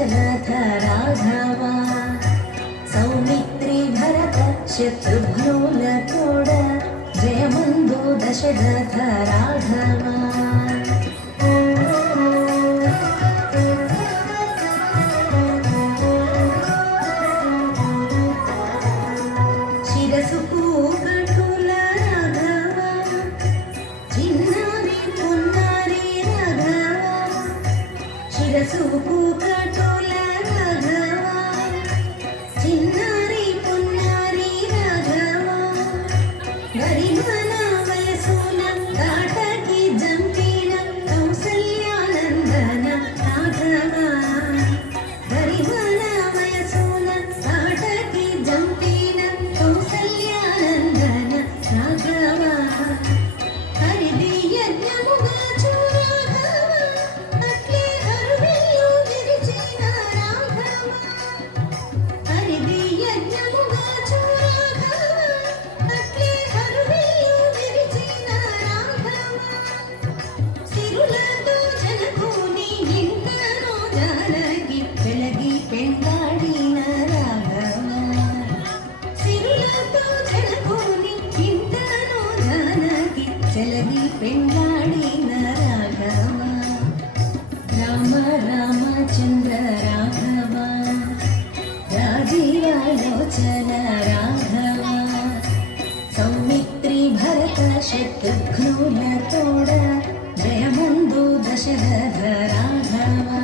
दशरथ राघव सौमित्री भरत शत्रुघ्नोल तोड जयमंदो दशरथ राघव राम रामचंद्र राघव राजीवालोचन राघव सौमित्री भरत शत्रुघ्नोल तोड जयमंदो दशरथ राघव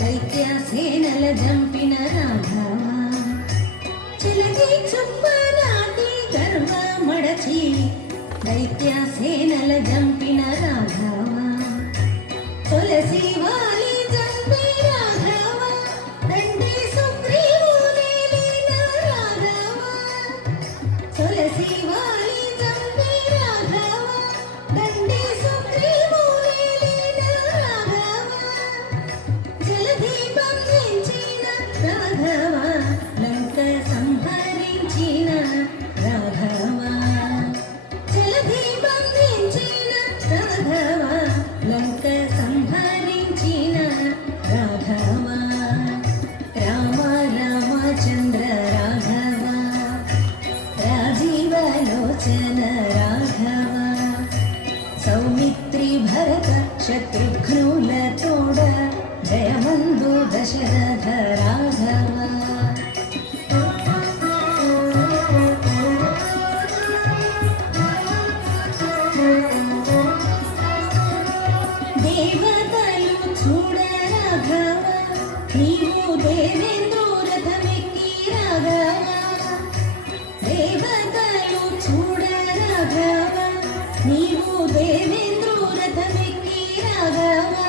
दैत्यासेनल जंपिन राघव चिलगी चुप्पनाटी गर्व मडची दैत्यासेनल जंपिन राघव तुलसी वाली जंपे राघव दंडे सुग्रीवोनेलिन राघव तुलसी वाली जंपे राघव दंडे सुग्रीवोनेलिन राघव जलधि बंधिंचिन राघव लंक संहరించిన राघव जलधि बंधिंचिन राघव लंक संहరించిన राघव राम रामचंद्र राघव राजीवालोचन राघव सौमित्री भरत शत्रुघ्नोल तोड जयमंदो दशरथ राघव देवतलु चूड राघव नीवु देवेंद्रो रथमेक्की राघव देवतलु चूड राघव नीवु देवेंद्रो रथमेक्की राघव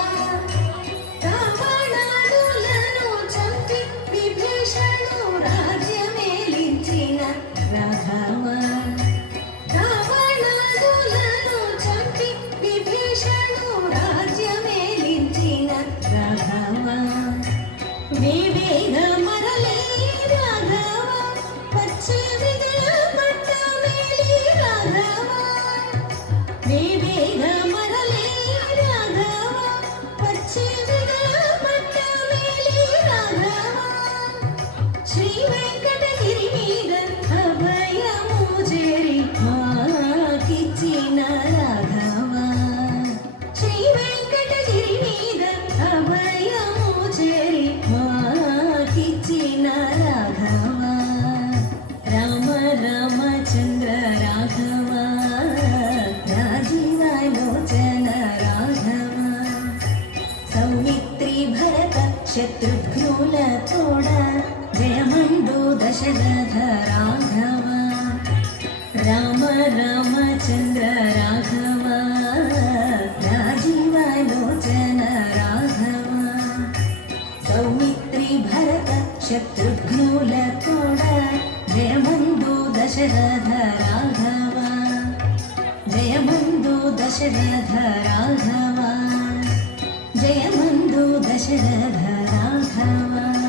शत्रुघ्नोल तोड जयमंदो दशरथ राघव राम रामचंद्र राघव राजीवालोचन राघव सौमित्री శత్రుఘ్నుల తోడ జయముందు దశరథ రాఘవ జయముందు దశరథ రాఘవ జయముందు దశరథ రాఘవ